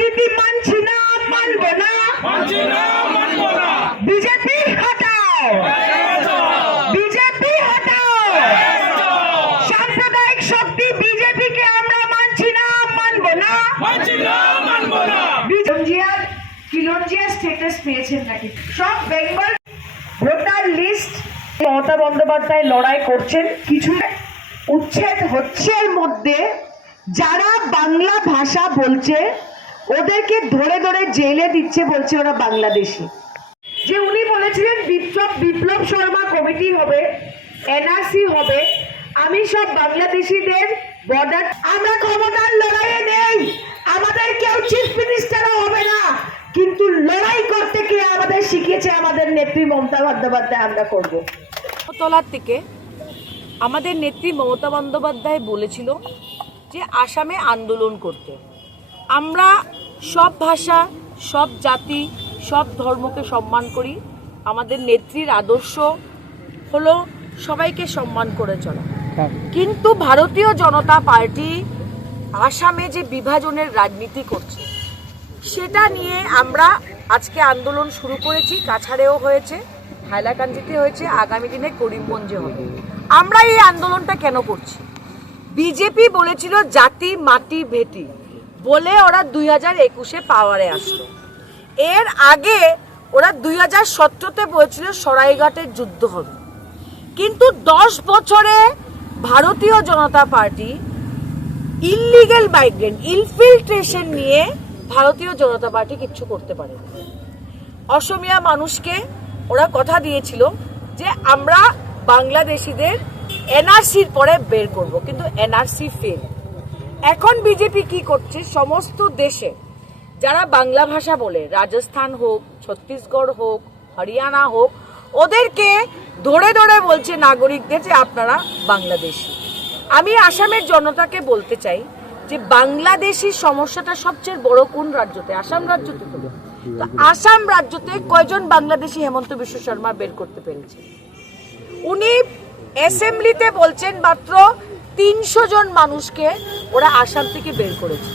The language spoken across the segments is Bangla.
রাজনীতি মানছি না, মানব না, বিজেপি হটাও, বিজেপি হটাও, সাম্প্রদায়িক শক্তি বিজেপিকে আমরা মানছি না, মানব না। কিলঞ্জিয়া স্ট্যাটাস পেয়েছেন নাকি? সব বেঙ্গল ভোটার লিস্ট মমতা বন্দ্যোপাধ্যায় লড়াই করছেন, কিছু উচ্ছেদ হচ্ছে। এর মধ্যে যারা বাংলা ভাষা বলছে ওদেরকে ধরে ধরে জেলে দিচ্ছে, বলছে ওরা বাংলাদেশি। যে উনি বলেছিলেন বিপ্লব শর্মা কমিটি হবে, এনআরসি হবে, আমি সব বাংলাদেশিদের বর্ডার, আমরা ক্ষমতার লড়াইয়ে নেই, আমাদের কেউ চিফ মিনিস্টারও হবে না, কিন্তু লড়াই করতে কে আমাদের শিখিয়েছে আমাদের নেত্রী মমতা বন্দ্যোপাধ্যায়, আমরা করব। তলার থেকে আমাদের নেত্রী মমতা বন্দ্যোপাধ্যায় বলেছিল যে আসামে আন্দোলন করতে। আমরা সব ভাষা, সব জাতি, সব ধর্মকে সম্মান করি। আমাদের নেত্রীর আদর্শ হলো সবাইকে সম্মান করে চলা। কিন্তু ভারতীয় জনতা পার্টি আসামে যে বিভাজনের রাজনীতি করছে সেটা নিয়ে আমরা আজকে আন্দোলন শুরু করেছি। কাছাড়েও হয়েছে, হাইলাকান্দিতে হয়েছে, আগামী দিনে করিমগঞ্জে হবে। আমরা এই আন্দোলনটা কেন করছি? বিজেপি বলেছিল জাতি মাটি ভেটি বলে ওরা 2021-এ পাওয়ারে আসলো। এর আগে ওরা 2017-তে বলেছিল সরাইঘাটের যুদ্ধ হবে। কিন্তু 10 বছরে ভারতীয় জনতা পার্টি ইললিগ্যাল মাইগ্রেন্ট ইনফিল্ট্রেশন নিয়ে ভারতীয় জনতা পার্টি কিচ্ছু করতে পারে না। অসমিয়া মানুষকে ওরা কথা দিয়েছিল যে আমরা বাংলাদেশিদের এনআরসির পরে বের করব, কিন্তু এনআরসি ফেল। এখন বিজেপি কি করছে? সমস্ত দেশে যারা বাংলা ভাষা বলে, রাজস্থান হোক, ছত্তিশগড় হোক, হরিয়ানা হোক, ওদেরকে ধরে ধরে বলছে নাগরিকদের যে আপনারা বাংলাদেশি। আমি আসামের জনতাকে বলতে চাই যে বাংলাদেশি সমস্যাটা সবচেয়ে বড় কোন রাজ্যতে? আসাম রাজ্যতে। তো আসাম রাজ্যতে কয়জন বাংলাদেশি হেমন্ত বিশ্ব শর্মা বের করতে পেরেছে? উনি অ্যাসেম্বলিতে বলছেন মাত্র 300 জন মানুষকে ওরা আসাম থেকে বের করেছে।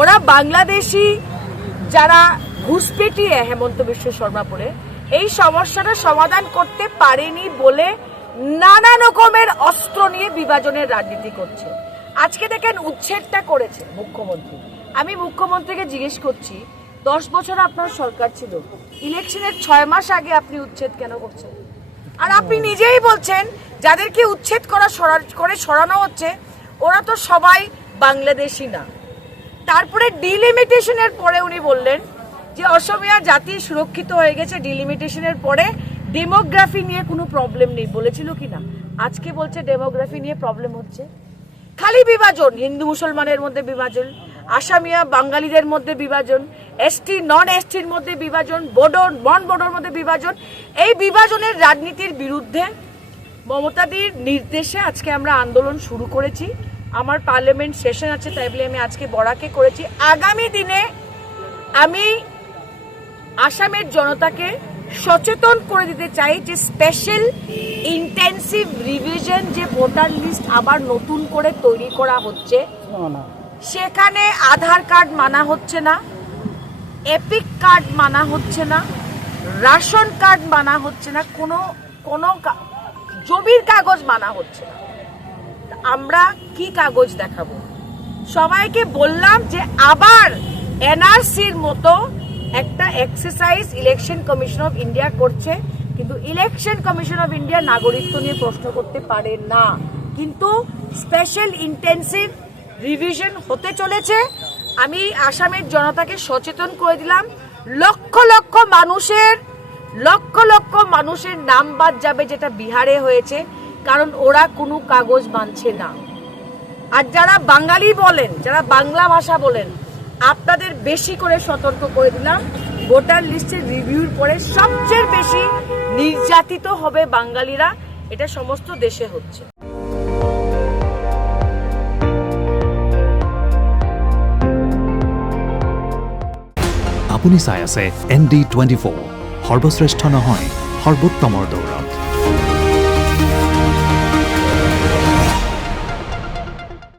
ওরা বাংলাদেশি যারা ঘুষপেটিয়ে হেমন্ত বিশ্ব শর্মা পড়ে এই সমস্যাটা সমাধান করতে পারেনি বলে নানা রকমের অস্ত্র নিয়ে বিভাজনের রাজনীতি করছে। আজকে দেখেন উচ্ছেদটা করেছে মুখ্যমন্ত্রী। আমি মুখ্যমন্ত্রীকে জিজ্ঞেস করছি, 10 বছর আপনার সরকার ছিল, ইলেকশনের 6 মাস আগে আপনি উচ্ছেদ কেন করছেন? আর আপনি নিজেই বলছেন যাদেরকে উচ্ছেদ করে সরানো হচ্ছে ওরা তো সবাই বাংলাদেশি না। তারপরে ডিলিমিটেশনের পরে উনি বললেন যে অসমিয়া জাতি সুরক্ষিত হয়ে গেছে, ডিলিমিটেশনের পরে ডেমোগ্রাফি নিয়ে কোনো প্রবলেম নেই। বলেছিল কি না? আজকে বলছে ডেমোগ্রাফি নিয়ে প্রবলেম হচ্ছে। খালি বিভাজন, হিন্দু মুসলমানের মধ্যে বিভাজন, আসামিয়া বাঙালিদের মধ্যে বিভাজন, এসটি নন এসটির মধ্যে বিভাজন, বড়ো নন বড়োর মধ্যে বিভাজন। এই বিভাজনের রাজনীতির বিরুদ্ধে মমতাদির নির্দেশে আজকে আমরা আন্দোলন শুরু করেছি। আমার পার্লামেন্ট সেশন আছে, তাই বলে আমি আজকে বরাকে করেছি। আগামী দিনে আমি আসামের জনতাকে সচেতন করে দিতে চাই যে স্পেশাল ইন্টেন্সিভ রিভিশন যে ভোটার লিস্ট আবার নতুন করে তৈরি করা হচ্ছে, সেখানে আধার কার্ড মানা হচ্ছে না, এপিক কার্ড মানা হচ্ছে না, রেশন কার্ড মানা হচ্ছে না, কোনো জমির কাগজ মানা হচ্ছে না। আমরা কি কাগজ দেখাবো? সবাইকে বললাম যে আবার এনআরসির মতো একটা exercise election commission of India করছে, কিন্তু ইলেকশন কমিশন অফ ইন্ডিয়া নাগরিকত্ব নিয়ে প্রশ্ন করতে পারে না। কিন্তু স্পেশাল ইন্টেন্সিভ রিভিশন হতে চলেছে। আমি আসামের জনতাকে সচেতন করে দিলাম। লক্ষ লক্ষ মানুষের নাম বাদ যাবে, যেটা বিহারে হয়েছে, কারণ ওরা কোনো কাগজ মানছে না। আর যারা বাঙালি বলেন, যারা বাংলা ভাষা বলেন, আপনাদের বেশি করে সতর্ক করে দিলাম, ভোটার লিস্টের রিভিউর পরে সবচেয়ে বেশি নির্যাতিত হবে বাঙালিরা। এটা সমস্ত দেশে হচ্ছে। আপুনি চাই আছে ND24, সৰ্বশ্ৰেষ্ঠ নহয় সৰ্বোত্তমৰ দৌৰ।